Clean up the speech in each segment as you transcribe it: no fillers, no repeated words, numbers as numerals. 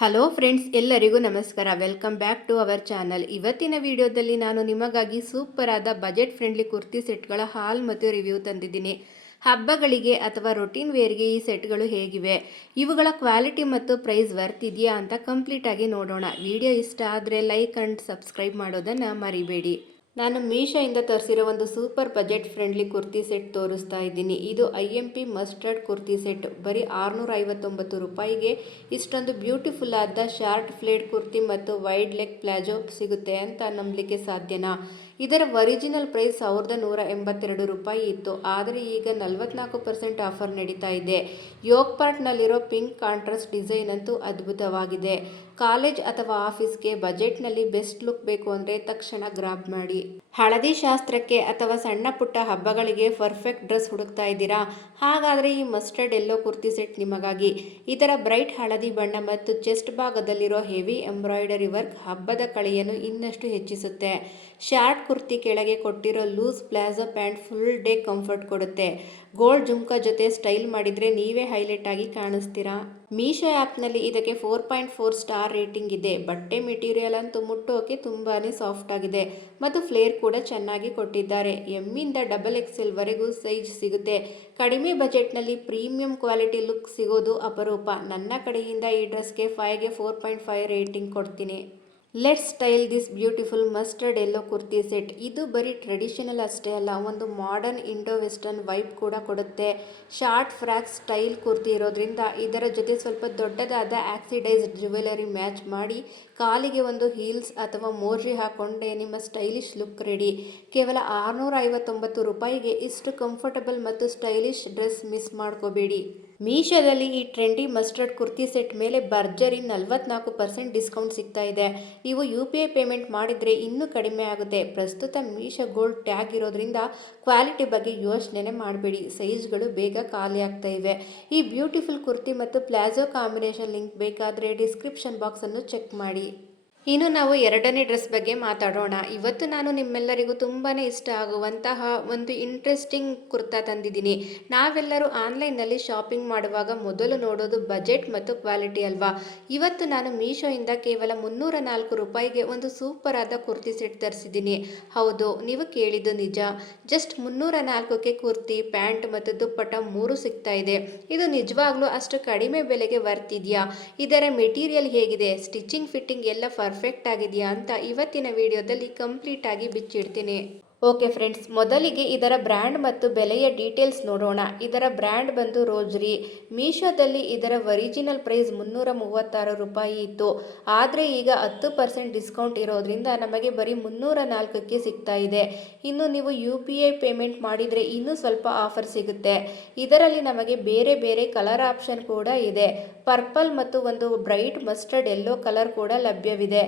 Hello friends, ಎಲ್ಲರಿಗೂ ನಮಸ್ಕಾರ. Welcome back to our channel. ಇವತ್ತಿನ ವಿಡಿಯೋದಲ್ಲಿ ನಾನು ನಿಮಗಾಗಿ ಸೂಪರ್ ಆದ ಬಜೆಟ್ ಫ್ರೆಂಡ್ಲಿ ಕುರ್ತಿ ಸೆಟ್ಗಳ ಹಾಲ್ ಮತ್ತು ರಿವ್ಯೂ ತಂದಿದ್ದೀನಿ. ಹಬ್ಬಗಳಿಗೆ ಅಥವಾ ರೊಟೀನ್ ವೇರ್ಗೆ ಈ ಸೆಟ್ಗಳು ಹೇಗಿವೆ, ಇವುಗಳ ಕ್ವಾಲಿಟಿ ಮತ್ತು ಪ್ರೈಸ್ ವರ್ತ್ ಇದೆಯಾ ಅಂತ ಕಂಪ್ಲೀಟ್ ಆಗಿ ನೋಡೋಣ. ವಿಡಿಯೋ ಇಷ್ಟ ಆದರೆ ಲೈಕ್ ಅಂಡ್ ಸಬ್ಸ್ಕ್ರೈಬ್ ಮಾಡೋದನ್ನು ಮರಿಬೇಡಿ. ನಾನು ಮೀಶೋಯಿಂದ ತರಿಸಿರೋ ಒಂದು super budget friendly kurti set ತೋರಿಸ್ತಾ ಇದ್ದೀನಿ. ಇದು IMP ಮಸ್ಟರ್ಡ್ ಕುರ್ತಿ ಸೆಟ್. ಬರೀ 659 ರೂಪಾಯಿಗೆ ಇಷ್ಟೊಂದು ಬ್ಯೂಟಿಫುಲ್ ಆದ ಶಾರ್ಟ್ ಫ್ಲೇಡ್ ಕುರ್ತಿ ಮತ್ತು ವೈಡ್ ಲೆಗ್ ಪ್ಲಾಜೋ ಸಿಗುತ್ತೆ ಅಂತ ನಂಬಲಿಕ್ಕೆ ಸಾಧ್ಯನಾ? ಇದರ ಒರಿಜಿನಲ್ ಪ್ರೈಸ್ 1182 ರೂಪಾಯಿ ಇತ್ತು, ಆದರೆ ಈಗ 44% ಆಫರ್ ನಡೀತಾ ಇದೆ. ಯೋಗ್ ಪಾರ್ಟ್ನಲ್ಲಿರೋ ಪಿಂಕ್ ಕಾಂಟ್ರಾಸ್ಟ್ ಡಿಸೈನ್ ಅಂತೂ ಅದ್ಭುತವಾಗಿದೆ. ಕಾಲೇಜ್ ಅಥವಾ ಆಫೀಸ್ಗೆ ಬಜೆಟ್ನಲ್ಲಿ ಬೆಸ್ಟ್ ಲುಕ್ ಬೇಕು ಅಂದರೆ ತಕ್ಷಣ ಗ್ರಾಬ್ ಮಾಡಿ. ಹಳದಿ ಶಾಸ್ತ್ರಕ್ಕೆ ಅಥವಾ ಸಣ್ಣ ಪುಟ್ಟ ಹಬ್ಬಗಳಿಗೆ ಪರ್ಫೆಕ್ಟ್ ಡ್ರೆಸ್ ಹುಡುಕ್ತಾ ಇದ್ದೀರಾ? ಹಾಗಾದರೆ ಈ ಮಸ್ಟರ್ಡ್ ಎಲ್ಲೋ ಕುರ್ತಿ ಸೆಟ್ ನಿಮಗಾಗಿ. ಇದರ ಬ್ರೈಟ್ ಹಳದಿ ಬಣ್ಣ ಮತ್ತು ಚೆಸ್ಟ್ ಭಾಗದಲ್ಲಿರೋ ಹೆವಿ ಎಂಬ್ರಾಯ್ಡರಿ ವರ್ಕ್ ಹಬ್ಬದ ಕಳೆಯನ್ನು ಇನ್ನಷ್ಟು ಹೆಚ್ಚಿಸುತ್ತೆ. ಶಾರ್ಟ್ ಕುರ್ತಿ ಕೆಳಗೆ ಕೊಟ್ಟಿರೋ loose palazzo pant full day comfort ಕೊಡುತ್ತೆ. ಗೋಲ್ಡ್ ಜುಮ್ಕಾ ಜೊತೆ ಸ್ಟೈಲ್ ಮಾಡಿದರೆ ನೀವೇ ಹೈಲೈಟ್ ಆಗಿ ಕಾಣಿಸ್ತೀರಾ. ಮೀಶೋ ಆ್ಯಪ್ನಲ್ಲಿ ಇದಕ್ಕೆ 4.4 ಸ್ಟಾರ್ ರೇಟಿಂಗ್ ಇದೆ. ಬಟ್ಟೆ ಮೆಟೀರಿಯಲ್ ಅಂತೂ ಮುಟ್ಟೋಕೆ ತುಂಬಾ ಸಾಫ್ಟ್ ಆಗಿದೆ ಮತ್ತು ಫ್ಲೇರ್ ಕೂಡ ಚೆನ್ನಾಗಿ ಕೊಟ್ಟಿದ್ದಾರೆ. ಎಮ್ಮಿಂದ XXL ವರೆಗೂ ಸೈಜ್ ಸಿಗುತ್ತೆ. ಕಡಿಮೆ ಬಜೆಟ್ನಲ್ಲಿ ಪ್ರೀಮಿಯಂ ಕ್ವಾಲಿಟಿ ಲುಕ್ ಸಿಗೋದು ಅಪರೂಪ. ನನ್ನ ಕಡೆಯಿಂದ ಈ ಡ್ರೆಸ್ಗೆ 5ಗೆ 4.5 ರೇಟಿಂಗ್ ಕೊಡ್ತೀನಿ. Let's style this beautiful mustard yellow kurti set. ಇದು ಬರೀ ಟ್ರೆಡಿಷನಲ್ ಅಷ್ಟೇ ಅಲ್ಲ, ಒಂದು ಮಾಡರ್ನ್ ಇಂಡೋ ವೆಸ್ಟರ್ನ್ ವೈಬ್ ಕೂಡ ಕೊಡುತ್ತೆ. ಶಾರ್ಟ್ ಫ್ರಾಕ್ ಸ್ಟೈಲ್ ಕುರ್ತಿ ಇರೋದ್ರಿಂದ ಇದರ ಜೊತೆ ಸ್ವಲ್ಪ ದೊಡ್ಡದಾದ ಆಕ್ಸಿಡೈಸ್ಡ್ ಜ್ಯುವೆಲರಿ ಮ್ಯಾಚ್ ಮಾಡಿ ಕಾಲಿಗೆ ಒಂದು ಹೀಲ್ಸ್ ಅಥವಾ ಮೋಜಿ ಹಾಕೊಂಡೆ ನಿಮ್ಮ ಸ್ಟೈಲಿಶ್ ಲುಕ್ ರೆಡಿ. ಕೇವಲ 659 ರೂಪಾಯಿಗೆ ಇಷ್ಟು ಕಂಫರ್ಟಬಲ್ ಮತ್ತು ಸ್ಟೈಲಿಶ್ ಡ್ರೆಸ್ ಮಿಸ್ ಮಾಡ್ಕೋಬೇಡಿ. ಮೀಶೋದಲ್ಲಿ ಈ ಟ್ರೆಂಡಿ ಮಸ್ಟರ್ಡ್ ಕುರ್ತಿ ಸೆಟ್ ಮೇಲೆ ಭರ್ಜರಿ 44% ಡಿಸ್ಕೌಂಟ್ ಸಿಗ್ತಾ ಇದೆ. ನೀವು UPI ಪೇಮೆಂಟ್ ಮಾಡಿದರೆ ಇನ್ನೂ ಕಡಿಮೆ ಆಗುತ್ತೆ. ಪ್ರಸ್ತುತ ಮೀಶೋ ಗೋಲ್ಡ್ ಟ್ಯಾಗ್ ಇರೋದ್ರಿಂದ ಕ್ವಾಲಿಟಿ ಬಗ್ಗೆ ಯೋಚನೆ ಮಾಡಬೇಡಿ. ಸೈಜ್ಗಳು ಬೇಗ ಖಾಲಿ ಆಗ್ತಾ ಇವೆ. ಈ ಬ್ಯೂಟಿಫುಲ್ ಕುರ್ತಿ ಮತ್ತು ಪ್ಲಾಜೋ ಕಾಂಬಿನೇಷನ್ ಲಿಂಕ್ ಬೇಕಾದರೆ ಡಿಸ್ಕ್ರಿಪ್ಷನ್ ಬಾಕ್ಸನ್ನು ಚೆಕ್ ಮಾಡಿ. ಇನ್ನು ನಾವು ಎರಡನೇ ಡ್ರೆಸ್ ಬಗ್ಗೆ ಮಾತಾಡೋಣ. ಇವತ್ತು ನಾನು ನಿಮ್ಮೆಲ್ಲರಿಗೂ ತುಂಬಾ ಇಷ್ಟ ಆಗುವಂತಹ ಒಂದು ಇಂಟ್ರೆಸ್ಟಿಂಗ್ ಕುರ್ತಾ ತಂದಿದ್ದೀನಿ. ನಾವೆಲ್ಲರೂ ಆನ್ಲೈನ್ನಲ್ಲಿ ಶಾಪಿಂಗ್ ಮಾಡುವಾಗ ಮೊದಲು ನೋಡೋದು ಬಜೆಟ್ ಮತ್ತು ಕ್ವಾಲಿಟಿ ಅಲ್ವಾ? ಇವತ್ತು ನಾನು ಮೀಶೋಯಿಂದ ಕೇವಲ 304 ರೂಪಾಯಿಗೆ ಒಂದು ಸೂಪರ್ ಆದ ಕುರ್ತಿ ಸೆಟ್ ತರಿಸಿದ್ದೀನಿ. ಹೌದು, ನೀವು ಕೇಳಿದ್ದು ನಿಜ. ಜಸ್ಟ್ 304ಕ್ಕೆ ಕುರ್ತಿ, ಪ್ಯಾಂಟ್ ಮತ್ತು ದುಪ್ಪಟ್ಟ 3 ಸಿಗ್ತಾ ಇದೆ. ಇದು ನಿಜವಾಗ್ಲೂ ಅಷ್ಟು ಕಡಿಮೆ ಬೆಲೆಗೆ ವರ್ತ್ ಇದೆಯಾ? ಇದರ ಮೆಟೀರಿಯಲ್ ಹೇಗಿದೆ, ಸ್ಟಿಚಿಂಗ್ ಫಿಟ್ಟಿಂಗ್ ಎಲ್ಲ ಪರ್ಫೆಕ್ಟ್ ಆಗಿದೆಯಾ ಅಂತ ಇವತ್ತಿನ ವಿಡಿಯೋದಲ್ಲಿ ಕಂಪ್ಲೀಟ್ ಆಗಿ ಬಿಚ್ಚಿಡ್ತೀನಿ. ಓಕೆ ಫ್ರೆಂಡ್ಸ್, ಮೊದಲಿಗೆ ಇದರ ಬ್ರ್ಯಾಂಡ್ ಮತ್ತು ಬೆಲೆಯ ಡೀಟೇಲ್ಸ್ ನೋಡೋಣ. ಇದರ ಬ್ರ್ಯಾಂಡ್ ಬಂದು ರೋಜ್ರಿ. ಮೀಶೋದಲ್ಲಿ ಇದರ ಒರಿಜಿನಲ್ ಪ್ರೈಸ್ 336 ರೂಪಾಯಿ ಇತ್ತು, ಆದರೆ ಈಗ 10% ಡಿಸ್ಕೌಂಟ್ ಇರೋದ್ರಿಂದ ನಮಗೆ ಬರೀ 304ಕ್ಕೆ ಸಿಗ್ತಾ ಇದೆ. ಇನ್ನು ನೀವು UPI ಪೇಮೆಂಟ್ ಮಾಡಿದರೆ ಇನ್ನೂ ಸ್ವಲ್ಪ ಆಫರ್ ಸಿಗುತ್ತೆ. ಇದರಲ್ಲಿ ನಮಗೆ ಬೇರೆ ಬೇರೆ ಕಲರ್ ಆಪ್ಷನ್ ಕೂಡ ಇದೆ. ಪರ್ಪಲ್ ಮತ್ತು ಒಂದು ಬ್ರೈಟ್ ಮಸ್ಟರ್ಡ್ ಎಲ್ಲೋ ಕಲರ್ ಕೂಡ ಲಭ್ಯವಿದೆ.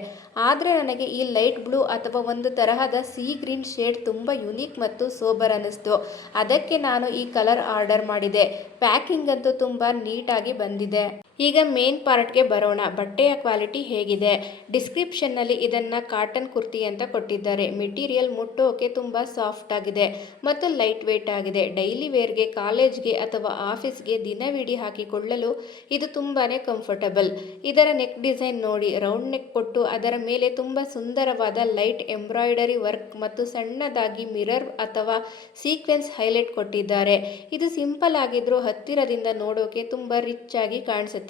ಆದರೆ ನನಗೆ ಈ ಲೈಟ್ ಬ್ಲೂ ಅಥವಾ ಒಂದು ತರಹದ ಸೀ ಗ್ರೀನ್ ಶೇಡ್ ತುಂಬ ಯುನೀಕ್ ಮತ್ತು ಸೋಬರ್ ಅನ್ನಿಸ್ತು. ಅದಕ್ಕೆ ನಾನು ಈ ಕಲರ್ ಆರ್ಡರ್ ಮಾಡಿದೆ. ಪ್ಯಾಕಿಂಗ್ ಅಂತೂ ತುಂಬ ನೀಟಾಗಿ ಬಂದಿದೆ. ಈಗ ಮೇನ್ ಪಾರ್ಟ್ಗೆ ಬರೋಣ. ಬಟ್ಟೆಯ ಕ್ವಾಲಿಟಿ ಹೇಗಿದೆ? ಡಿಸ್ಕ್ರಿಪ್ಷನ್ನಲ್ಲಿ ಇದನ್ನು ಕಾಟನ್ ಕುರ್ತಿ ಅಂತ ಕೊಟ್ಟಿದ್ದಾರೆ. ಮೆಟೀರಿಯಲ್ ಮುಟ್ಟೋಕೆ ತುಂಬ ಸಾಫ್ಟ್ ಆಗಿದೆ ಮತ್ತು ಲೈಟ್ ವೇಟ್ ಆಗಿದೆ. ಡೈಲಿ ವೇರ್ಗೆ, ಕಾಲೇಜ್ಗೆ ಅಥವಾ ಆಫೀಸ್ಗೆ ದಿನವಿಡೀ ಹಾಕಿಕೊಳ್ಳಲು ಇದು ತುಂಬಾ ಕಂಫರ್ಟಬಲ್. ಇದರ ನೆಕ್ ಡಿಸೈನ್ ನೋಡಿ, ರೌಂಡ್ ನೆಕ್ ಕೊಟ್ಟು ಅದರ ಮೇಲೆ ತುಂಬ ಸುಂದರವಾದ ಲೈಟ್ ಎಂಬ್ರಾಯ್ಡರಿ ವರ್ಕ್ ಮತ್ತು ಸಣ್ಣದಾಗಿ ಮಿರರ್ ಅಥವಾ ಸೀಕ್ವೆನ್ಸ್ ಹೈಲೈಟ್ ಕೊಟ್ಟಿದ್ದಾರೆ. ಇದು ಸಿಂಪಲ್ ಆಗಿದ್ರೂ ಹತ್ತಿರದಿಂದ ನೋಡೋಕೆ ತುಂಬ ರಿಚ್ ಆಗಿ ಕಾಣಿಸುತ್ತೆ.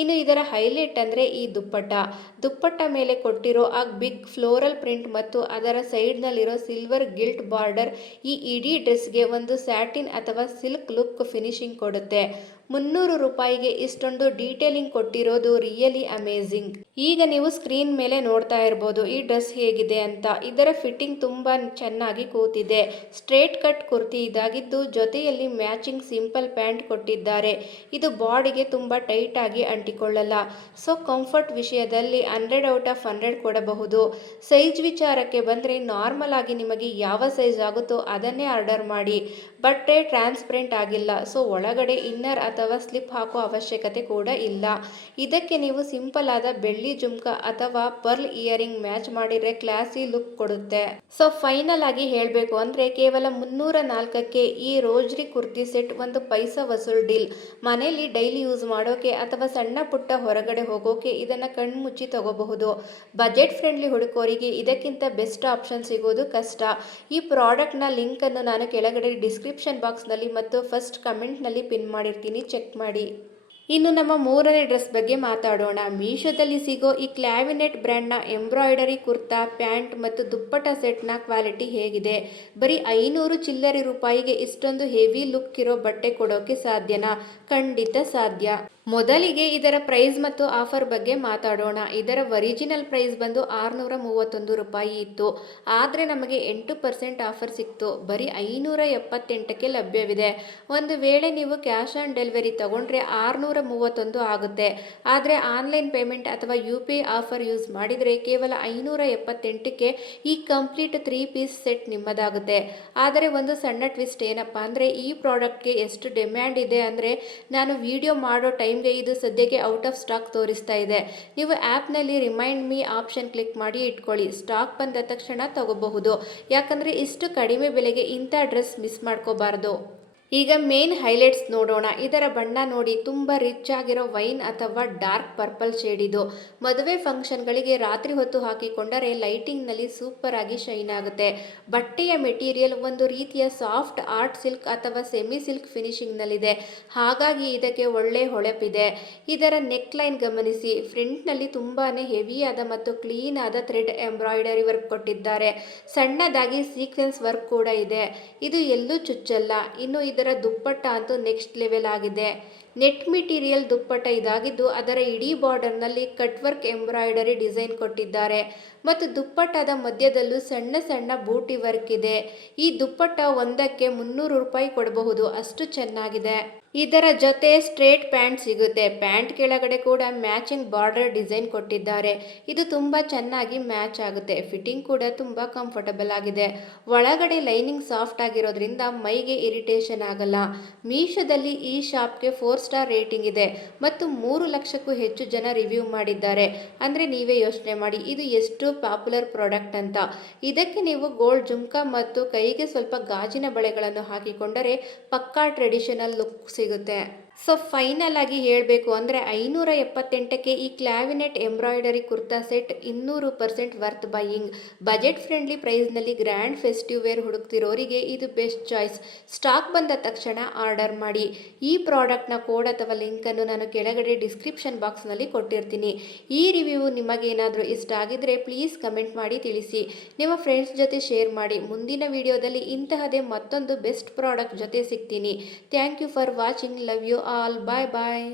ಇನ್ನು ಇದರ ಹೈಲೈಟ್ ಅಂದರೆ ಈ ದುಪ್ಪಟ್ಟ ಮೇಲೆ ಕೊಟ್ಟಿರೋ ಆ ಬಿಗ್ ಫ್ಲೋರಲ್ ಪ್ರಿಂಟ್ ಮತ್ತು ಅದರ ಸೈಡ್ನಲ್ಲಿರೋ ಸಿಲ್ವರ್ ಗಿಲ್ಟ್ ಬಾರ್ಡರ್ ಈ ಇಡೀ ಡ್ರೆಸ್ಗೆ ಒಂದು ಸ್ಯಾಟಿನ್ ಅಥವಾ ಸಿಲ್ಕ್ ಲುಕ್ ಫಿನಿಶಿಂಗ್ ಕೊಡುತ್ತೆ. 300 ರೂಪಾಯಿಗೆ ಇಷ್ಟೊಂದು ಡೀಟೇಲಿಂಗ್ ಕೊಟ್ಟಿರೋದು ರಿಯಲಿ ಅಮೇಝಿಂಗ್. ಈಗ ನೀವು ಸ್ಕ್ರೀನ್ ಮೇಲೆ ನೋಡ್ತಾ ಇರ್ಬೋದು ಈ ಡ್ರೆಸ್ ಹೇಗಿದೆ ಅಂತ. ಇದರ ಫಿಟ್ಟಿಂಗ್ ತುಂಬ ಚೆನ್ನಾಗಿ ಕೂತಿದೆ. ಸ್ಟ್ರೇಟ್ ಕಟ್ ಕುರ್ತಿ ಇದಾಗಿದ್ದು ಜೊತೆಯಲ್ಲಿ ಮ್ಯಾಚಿಂಗ್ ಸಿಂಪಲ್ ಪ್ಯಾಂಟ್ ಕೊಟ್ಟಿದ್ದಾರೆ. ಇದು ಬಾಡಿಗೆ ತುಂಬ ಟೈಟ್ ಆಗಿ ಅಂಟಿಕೊಳ್ಳಲ್ಲ. ಸೊ ಕಂಫರ್ಟ್ ವಿಷಯದಲ್ಲಿ 100/100 ಕೊಡಬಹುದು. ಸೈಜ್ ವಿಚಾರಕ್ಕೆ ಬಂದರೆ ನಾರ್ಮಲ್ ಆಗಿ ನಿಮಗೆ ಯಾವ ಸೈಜ್ ಆಗುತ್ತೋ ಅದನ್ನೇ ಆರ್ಡರ್ ಮಾಡಿ. ಬಟ್ಟೆ ಟ್ರಾನ್ಸ್ಪರೆಂಟ್ ಆಗಿಲ್ಲ, ಸೊ ಒಳಗಡೆ ಇನ್ನರ್ ಅಥವಾ ಸ್ಲಿಪ್ ಹಾಕೋ ಅವಶ್ಯಕತೆ ಕೂಡ ಇಲ್ಲ. ಇದಕ್ಕೆ ನೀವು ಸಿಂಪಲ್ ಆದ ಬೆಳ್ಳಿ ಜುಮ್ಕ ಅಥವಾ ಪರ್ಲ್ ಇಯರಿಂಗ್ ಮ್ಯಾಚ್ ಮಾಡಿದ್ರೆ ಕ್ಲಾಸಿ ಲುಕ್ ಕೊಡುತ್ತೆ. ಸೊ ಫೈನಲ್ ಆಗಿ ಹೇಳಬೇಕು ಅಂದರೆ ಕೇವಲ 304ಕ್ಕೆ ಈ ರೋಜ್ರಿ ಕುರ್ತಿ ಸೆಟ್ ಒಂದು ಪೈಸಾ ವಸೂಲ್ ಡೀಲ್. ಮನೆಯಲ್ಲಿ ಡೈಲಿ ಯೂಸ್ ಮಾಡೋಕೆ ಅಥವಾ ಸಣ್ಣ ಪುಟ್ಟ ಹೊರಗಡೆ ಹೋಗೋಕೆ ಇದನ್ನು ಕಣ್ಮುಚ್ಚಿ ತಗೋಬಹುದು. ಬಜೆಟ್ ಫ್ರೆಂಡ್ಲಿ ಹುಡುಕೋರಿಗೆ ಇದಕ್ಕಿಂತ ಬೆಸ್ಟ್ ಆಪ್ಷನ್ ಸಿಗೋದು ಕಷ್ಟ. ಈ ಪ್ರಾಡಕ್ಟ್ನ ಲಿಂಕನ್ನು ನಾನು ಕೆಳಗಡೆ ಡಿಸ್ಕ್ರಿಪ್ಷನ್ ಬಾಕ್ಸ್ನಲ್ಲಿ ಮತ್ತು ಫಸ್ಟ್ ಕಮೆಂಟ್ನಲ್ಲಿ ಪಿನ್ ಮಾಡಿರ್ತೀನಿ, ಚೆಕ್ ಮಾಡಿ. ಇನ್ನು ನಮ್ಮ ಮೂರನೇ ಡ್ರೆಸ್ ಬಗ್ಗೆ ಮಾತಾಡೋಣ. ಮೀಶೋದಲ್ಲಿ ಸಿಗೋ ಈ ಕ್ಲಾವಿನೆಟ್ ಬ್ರ್ಯಾಂಡ್ನ ಎಂಬ್ರಾಯ್ಡರಿ ಕುರ್ತಾ, ಪ್ಯಾಂಟ್ ಮತ್ತು ದುಪ್ಪಟ ಸೆಟ್ನ ಕ್ವಾಲಿಟಿ ಹೇಗಿದೆ? ಬರೀ 500 ಚಿಲ್ಲರೆ ರೂಪಾಯಿಗೆ ಇಷ್ಟೊಂದು ಹೆವಿ ಲುಕ್ ಇರೋ ಬಟ್ಟೆ ಕೊಡೋಕೆ ಸಾಧ್ಯನಾ? ಖಂಡಿತ ಸಾಧ್ಯ. ಮೊದಲಿಗೆ ಇದರ ಪ್ರೈಸ್ ಮತ್ತು ಆಫರ್ ಬಗ್ಗೆ ಮಾತಾಡೋಣ. ಇದರ ಒರಿಜಿನಲ್ ಪ್ರೈಸ್ ಬಂದು 631 ರೂಪಾಯಿ ಇತ್ತು. ಆದರೆ ನಮಗೆ 8% ಆಫರ್ ಸಿಕ್ತು. ಬರೀ 578ಕ್ಕೆ ಲಭ್ಯವಿದೆ. ಒಂದು ವೇಳೆ ನೀವು ಕ್ಯಾಶ್ ಆನ್ ಡೆಲಿವರಿ ತಗೊಂಡ್ರೆ 631 ಆಗುತ್ತೆ. ಆದರೆ ಆನ್ಲೈನ್ ಪೇಮೆಂಟ್ ಅಥವಾ UPI ಆಫರ್ ಯೂಸ್ ಮಾಡಿದರೆ ಕೇವಲ 578ಕ್ಕೆ ಈ ಕಂಪ್ಲೀಟ್ 3 ಪೀಸ್ ಸೆಟ್ ನಿಮ್ಮದಾಗುತ್ತೆ. ಆದರೆ ಒಂದು ಸಣ್ಣ ಟ್ವಿಸ್ಟ್ ಏನಪ್ಪ ಅಂದರೆ ಈ ಪ್ರಾಡಕ್ಟ್ಗೆ ಎಷ್ಟು ಡಿಮ್ಯಾಂಡ್ ಇದೆ ಅಂದರೆ ನಾನು ವಿಡಿಯೋ ಮಾಡೋ ಟೈಮ್ಗೆ ಇದು ಸದ್ಯಕ್ಕೆ ಔಟ್ ಆಫ್ ಸ್ಟಾಕ್ ತೋರಿಸ್ತಾ ಇದೆ. ನೀವು ಆ್ಯಪ್ನಲ್ಲಿ ರಿಮೈಂಡ್ ಮೀ ಆಪ್ಷನ್ ಕ್ಲಿಕ್ ಮಾಡಿ ಇಟ್ಕೊಳ್ಳಿ. ಸ್ಟಾಕ್ ಬಂದ ತಕ್ಷಣ ತಗೋಬಹುದು. ಯಾಕಂದರೆ ಇಷ್ಟು ಕಡಿಮೆ ಬೆಲೆಗೆ ಇಂಥ ಡ್ರೆಸ್ ಮಿಸ್ ಮಾಡ್ಕೋಬಾರ್ದು. ಈಗ ಮೇನ್ ಹೈಲೈಟ್ಸ್ ನೋಡೋಣ. ಇದರ ಬಣ್ಣ ನೋಡಿ, ತುಂಬ ರಿಚ್ ಆಗಿರೋ ವೈನ್ ಅಥವಾ ಡಾರ್ಕ್ ಪರ್ಪಲ್ ಶೇಡ್ ಇದು. ಮದುವೆ ಫಂಕ್ಷನ್ಗಳಿಗೆ ರಾತ್ರಿ ಹೊತ್ತು ಹಾಕಿಕೊಂಡರೆ ಲೈಟಿಂಗ್ನಲ್ಲಿ ಸೂಪರ್ ಆಗಿ ಶೈನ್ ಆಗುತ್ತೆ. ಬಟ್ಟೆಯ ಮೆಟೀರಿಯಲ್ ಒಂದು ರೀತಿಯ ಸಾಫ್ಟ್ ಆರ್ಟ್ ಸಿಲ್ಕ್ ಅಥವಾ ಸೆಮಿ ಸಿಲ್ಕ್ ಫಿನಿಶಿಂಗ್ನಲ್ಲಿದೆ. ಹಾಗಾಗಿ ಇದಕ್ಕೆ ಒಳ್ಳೆ ಹೊಳಪಿದೆ. ಇದರ ನೆಕ್ ಲೈನ್ ಗಮನಿಸಿ. ಫ್ರಂಟ್ನಲ್ಲಿ ತುಂಬಾ ಹೆವಿಯಾದ ಮತ್ತು ಕ್ಲೀನ್ ಆದ ಥ್ರೆಡ್ ಎಂಬ್ರಾಯ್ಡರಿ ವರ್ಕ್ ಕೊಟ್ಟಿದ್ದಾರೆ. ಸಣ್ಣದಾಗಿ ಸೀಕ್ವೆನ್ಸ್ ವರ್ಕ್ ಕೂಡ ಇದೆ. ಇದು ಎಲ್ಲೂ ಚುಚ್ಚಲ್ಲ. ಇನ್ನು ಇದರ ದುಪ್ಪಟ್ಟ ಅಂತೂ ನೆಕ್ಸ್ಟ್ ಲೆವೆಲ್ ಆಗಿದೆ. ನೆಟ್ ಮೆಟೀರಿಯಲ್ ದುಪ್ಪಟ್ಟ ಇದಾಗಿದ್ದು ಅದರ ಇಡೀ ಬಾರ್ಡರ್ನಲ್ಲಿ ಕಟ್ ವರ್ಕ್ ಎಂಬ್ರಾಯ್ಡರಿ ಡಿಸೈನ್ ಕೊಟ್ಟಿದ್ದಾರೆ ಮತ್ತು ದುಪ್ಪಟ್ಟದ ಮಧ್ಯದಲ್ಲೂ ಸಣ್ಣ ಸಣ್ಣ ಬೂಟಿ ವರ್ಕ್ ಇದೆ. ಈ ದುಪ್ಪಟ್ಟ ಒಂದಕ್ಕೆ 300 ರೂಪಾಯಿ ಕೊಡಬಹುದು, ಅಷ್ಟು ಚೆನ್ನಾಗಿದೆ. ಇದರ ಜೊತೆ ಸ್ಟ್ರೇಟ್ ಪ್ಯಾಂಟ್ ಸಿಗುತ್ತೆ. ಪ್ಯಾಂಟ್ ಕೆಳಗಡೆ ಕೂಡ ಮ್ಯಾಚಿಂಗ್ ಬಾರ್ಡರ್ ಡಿಸೈನ್ ಕೊಟ್ಟಿದ್ದಾರೆ. ಇದು ತುಂಬ ಚೆನ್ನಾಗಿ ಮ್ಯಾಚ್ ಆಗುತ್ತೆ. ಫಿಟ್ಟಿಂಗ್ ಕೂಡ ತುಂಬ ಕಂಫರ್ಟಬಲ್ ಆಗಿದೆ. ಒಳಗಡೆ ಲೈನಿಂಗ್ ಸಾಫ್ಟ್ ಆಗಿರೋದ್ರಿಂದ ಮೈಗೆ ಇರಿಟೇಷನ್ ಆಗಲ್ಲ. ಮೀಶೋದಲ್ಲಿ ಈ ಶಾಪ್ಗೆ 4 ಸ್ಟಾರ್ ರೇಟಿಂಗ್ ಇದೆ ಮತ್ತು 3 ಲಕ್ಷಕ್ಕೂ ಹೆಚ್ಚು ಜನ ರಿವ್ಯೂ ಮಾಡಿದ್ದಾರೆ. ಅಂದರೆ ನೀವೇ ಯೋಚನೆ ಮಾಡಿ ಇದು ಎಷ್ಟು ಪಾಪ್ಯುಲರ್ ಪ್ರಾಡಕ್ಟ್ ಅಂತ. ಇದಕ್ಕೆ ನೀವು ಗೋಲ್ಡ್ ಜುಮ್ಕಾ ಮತ್ತು ಕೈಗೆ ಸ್ವಲ್ಪ ಗಾಜಿನ ಬಳೆಗಳನ್ನು ಹಾಕಿಕೊಂಡರೆ ಪಕ್ಕಾ ಟ್ರೆಡಿಷನಲ್ ಲುಕ್ ಸಿಗುತ್ತೆ. ಸೊ ಫೈನಲ್ ಆಗಿ ಹೇಳಬೇಕು ಅಂದರೆ 578ಕ್ಕೆ ಈ ಕ್ಲಾವಿನೆಟ್ embroidery kurta set 200% worth buying. Budget friendly ಪ್ರೈಸ್ನಲ್ಲಿ ಗ್ರ್ಯಾಂಡ್ ಫೆಸ್ಟಿವ್ ವೇರ್ ಹುಡುಕ್ತಿರೋರಿಗೆ ಇದು ಬೆಸ್ಟ್ ಚಾಯ್ಸ್. ಸ್ಟಾಕ್ ಬಂದ ತಕ್ಷಣ ಆರ್ಡರ್ ಮಾಡಿ. ಈ ಪ್ರಾಡಕ್ಟ್ನ ಕೋಡ್ ಅಥವಾ ಲಿಂಕನ್ನು ನಾನು ಕೆಳಗಡೆ ಡಿಸ್ಕ್ರಿಪ್ಷನ್ ಬಾಕ್ಸ್ನಲ್ಲಿ ಕೊಟ್ಟಿರ್ತೀನಿ. ಈ ರಿವ್ಯೂ ನಿಮಗೇನಾದರೂ ಇಷ್ಟ ಆಗಿದ್ರೆ ಪ್ಲೀಸ್ ಕಮೆಂಟ್ ಮಾಡಿ ತಿಳಿಸಿ. ನಿಮ್ಮ ಫ್ರೆಂಡ್ಸ್ ಜೊತೆ ಶೇರ್ ಮಾಡಿ. ಮುಂದಿನ ವಿಡಿಯೋದಲ್ಲಿ ಇಂತಹದೇ ಮತ್ತೊಂದು ಬೆಸ್ಟ್ ಪ್ರಾಡಕ್ಟ್ ಜೊತೆ ಸಿಗ್ತೀನಿ. Thank you for watching. Love you all. Bye bye.